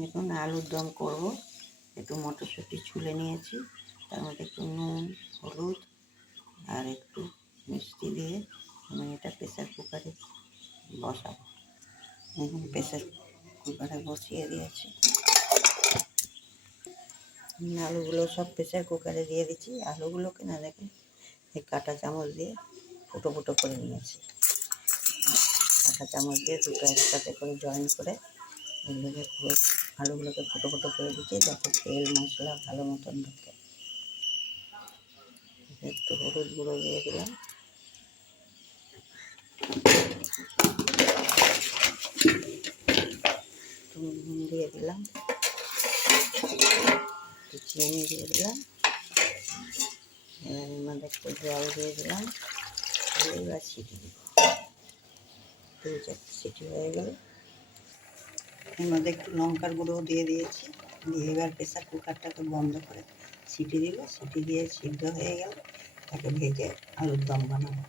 দেখুন আলুর দম করব। একটু মটরশুঁটি ছুলে নিয়েছি, তার মধ্যে একটু নুন, হলুদ আর একটু মিষ্টি দিয়ে আমি এটা প্রেসার কুকারে বসাবো। এখন প্রেসার কুকারে বসিয়ে দিয়েছি। আলুগুলো সব প্রেসার কুকারে দিয়ে দিচ্ছি। আলুগুলোকে না দেখে এই কাঁটা চামচ দিয়ে ফুটো ফুটো করে নিয়েছি। কাঁটা চামচ দিয়ে দুটো একসাথে করে জয়েন করে এগুলোকে পুরো আলুগুলোকে ফুটো ফুটো করে দিচ্ছি, যাতে তেল মশলা ভালো মতন ঢোকে। একটু হলুদ গুঁড়ো দিয়ে দিলাম, নুন দিয়ে দিলাম, একটু চিনি দিয়ে দিলাম, এবার এর মধ্যে একটু জল দিয়ে দিলাম। এবার সিটি দিব, 2-4 সিটি হয়ে গেল। এর মধ্যে একটু লঙ্কার গুঁড়ো দিয়ে দিয়েছি, দিয়ে এবার প্রেসার কুকারটাকে বন্ধ করে সিটি দিব। সিটি দিয়ে সিদ্ধ হয়ে গেল, তাকে ভেজে আলুর দম বানাবো।